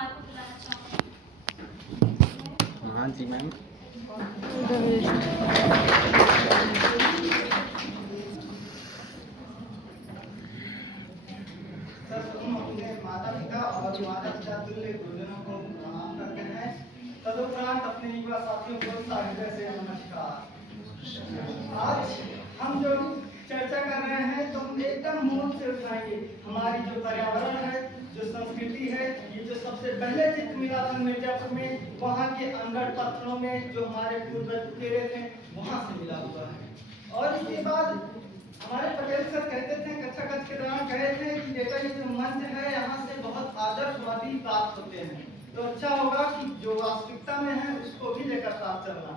हमारे को बुलाना चाहोगे? हाँ जी मैम। माता पिता और माता पिता तुल्य गुरुजनों को प्रणाम करते हैं। तदुपरांत अपने युवा साथियों को सादर से नमस्कार। आज हम जो चर्चा कर रहे हैं तो हम एकदम मूल से उठाएंगे। हमारी जो पर्यावरण है, जो संस्कृति है, ये जो सबसे पहले चित्र मिला था मिर्जापुर में, वहाँ के अंगड़ पत्थरों में जो हमारे पूर्वज उकेरे थे, वहाँ से मिला हुआ है। और इसके बाद हमारे पटेल सर कहते थे, कक्षा कक्ष के दौरान कहे थे कि बेटा ये जो मंच है, यहाँ से बहुत आदर्शवादी बात होते हैं, तो अच्छा होगा कि जो वास्तविकता में है उसको भी लेकर साथ चलना।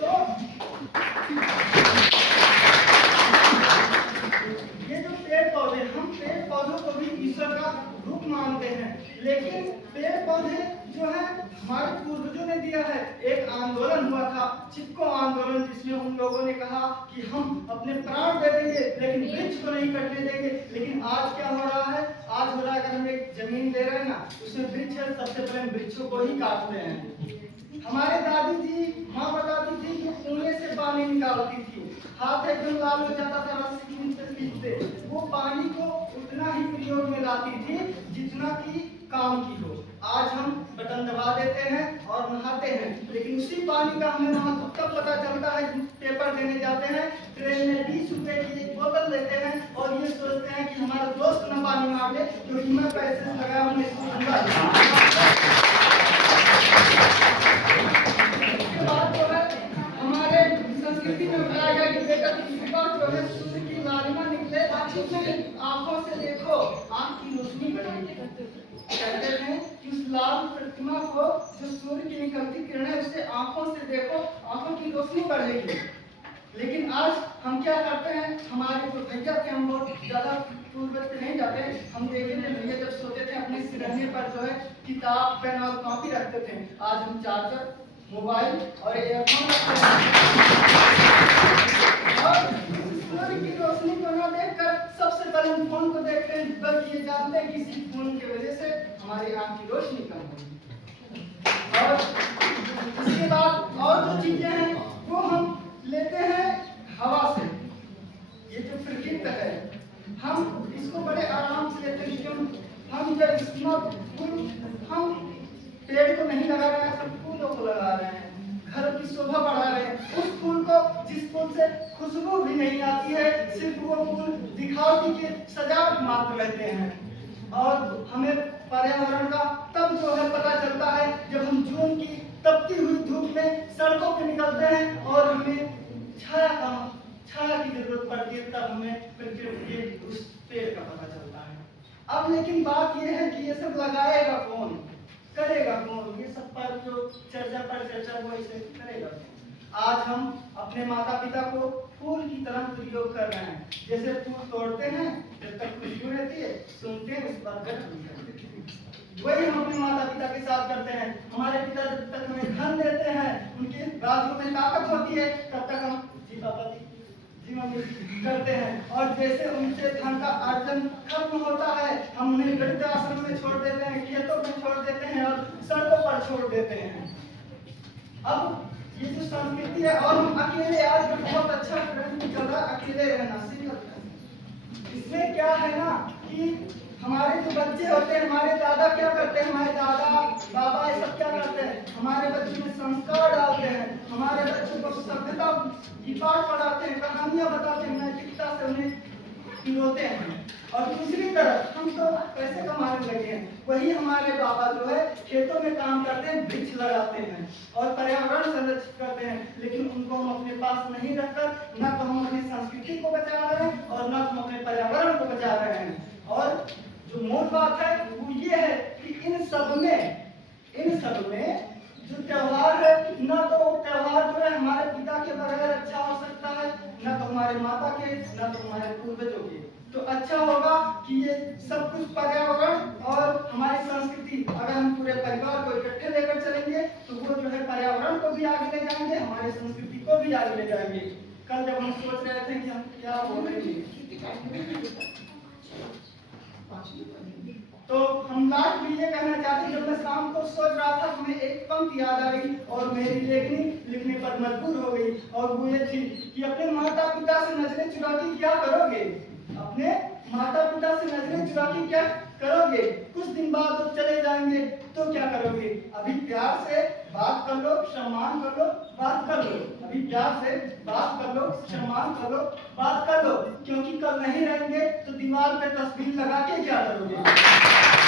तो ये जो पेड़ पौधे, हम पेड़ पौधों को भी ईश्वर का रूप मानते हैं, लेकिन पेड़ पौधे जो है हमारे पूर्वजों ने दिया है। एक आंदोलन हुआ था, चिपको आंदोलन, जिसमें उन लोगों ने कहा कि हम अपने प्राण दे देंगे लेकिन वृक्ष को नहीं कटने देंगे। लेकिन आज क्या हो रहा है? आज हो रहा है, अगर हम एक जमीन दे रहे हैं ना, उसमें वृक्ष है, सबसे पहले हम वृक्षों को ही काटते हैं। हमारे दादी जी, माँ बताती थी कि कुएं से पानी निकालती थी, हाथ एकदम लाल हो जाता था रस्सी खींचते। वो पानी को उतना ही प्रयोग में लाती थी जितना कि काम की हो। आज हम बटन दबा देते हैं और नहाते हैं, लेकिन उसी पानी का हमें महत्व तब पता चलता है जब पेपर देने जाते हैं, ट्रेन में 20 रुपए की एक बोतल लेते हैं और ये सोचते हैं कि हमारा दोस्त न पानी मार ले, क्योंकि मैं पैसे लगाया हूँ इसको ठंडा। इसके बाद जो है हमारे संस्कृति में बताया गया कि बेटा सुबह जो है सूर्य की लालिमा निकले, आंखों से देखो, आंख की रोशनी बढ़ेगी। कहते हैं कि उस लाल प्रतिमा को, जो सूर्य की निकलती किरणें, उससे आंखों से देखो, आंखों की रोशनी बढ़ेगी। लेकिन आज हम क्या करते हैं? हमारे जो भैया थे, हम बहुत ज्यादा पूर्वज पे नहीं जाते, हम देखे थे भैया जब सोते थे अपने सिरहाने पर जो है किताब, पेन और कॉपी रखते थे। आज हम चार्जर, मोबाइल और ईयरफोन रखते हैं। और सूर्य की रोशनी को न देखकर सबसे पहले हम फोन को देखते हैं, बल्कि ये जानते हैं कि इसी फोन की वजह से हमारी आंख की रोशनी कम होगी। और इसके बाद और जो चीजें हैं वो हम लेते हैं हवा से। ये जो प्रकृति है, हम इसको बड़े आराम से लेते हैं। क्यों? हम जब हम पेड़ को नहीं लगा रहे हैं, हम फूलों को लगा रहे हैं, घर की शोभा बढ़ा रहे हैं। उस फूल को, जिस फूल से खुशबू भी नहीं आती है, सिर्फ वो फूल दिखावटी के सजावट मात्र रहते हैं। और हमें पर्यावरण का तब जो है पता चलता है जब हम जून की तपती हुई धूप में सड़कों पे निकलते हैं और हमें छाया की जरूरत पड़ती है, तब हमें प्रकृति के उस पेड़ का पता चलता है। अब लेकिन बात यह है कि ये सब लगाएगा कौन, करेगा कौन? ये सब पर जो चर्चा वो इसे करेगा। आज हम अपने माता पिता को फूल की तरह प्रयोग कर रहे हैं। जैसे फूल तोड़ते हैं, जब तक खुशबू रहती है, सुनते हैं, उस पर वही हम अपने माता पिता के साथ करते हैं। हमारे पिता जब तक हमें धन देते हैं, उनके बाजू में ताकत होती है, तब तक हम जी पापा जी, जी मम्मी करते हैं। और जैसे उनसे धन का अर्जन खत्म होता है, हम उन्हें वृद्धाश्रम में छोड़ देते हैं, खेतों में छोड़ देते हैं और सड़कों पर छोड़ देते हैं। अब ये जो संस्कृति है, और हम अकेले, आज बहुत अच्छा ट्रेंड चल रहा है अकेले रहना। इसमें क्या है ना कि हमारे जो बच्चे होते हैं, हमारे दादा क्या करते हैं, हमारे दादा बाबा ये सब क्या करते हैं, हमारे बच्चों में संस्कार डालते हैं, हमारे बच्चों को सभ्यता की पाठ पढ़ाते हैं, कहानियां बताते हैं, नैतिकता से उन्हें पिरोते हैं। और दूसरी तरफ हम तो पैसे कमाने लगे हैं, वही हमारे बाबा जो है खेतों में काम करते हैं, वृक्ष लगाते हैं और पर्यावरण संरक्षित करते हैं। लेकिन उनको हम अपने पास नहीं रखकर न तो हम अपनी संस्कृति को बचा रहे हैं और न तो हम अपने पर्यावरण को बचा रहे हैं। और जो मूल बात है वो ये है कि इन सब में जो त्योहार है, न तो वो त्योहार जो है हमारे पिता के बगैर अच्छा हो सकता है, न तो हमारे माता के, न तो हमारे पूर्वजों के। तो अच्छा होगा कि ये सब कुछ पर्यावरण और हमारी संस्कृति, अगर हम पूरे परिवार को इकट्ठे लेकर चलेंगे तो वो जो है पर्यावरण को भी आगे ले जाएंगे, हमारी संस्कृति को भी आगे ले जाएंगे। कल जब हम सोच रहे थे कि हम क्या बोलेंगे, तो तो हम लास्ट में ये कहना चाहते हैं, जब मैं शाम को सोच रहा था तो हमें एक पंक्ति याद आ गई और मेरी लेखनी लिखने पर मजबूर हो गई, और वो ये थी कि अपने माता पिता से नजरें चुरा के क्या करोगे? अपने माता पिता से नजरें चुरा के क्या करोगे? कुछ दिन बाद वो चले जाएंगे तो क्या करोगे? अभी प्यार से बात कर लो, सम्मान कर लो, बात कर लो। अभी प्यार से बात कर लो, सम्मान कर लो, बात कर लो, क्योंकि कल नहीं रहेंगे तो दीवार पे तस्वीर लगा के क्या करोगे?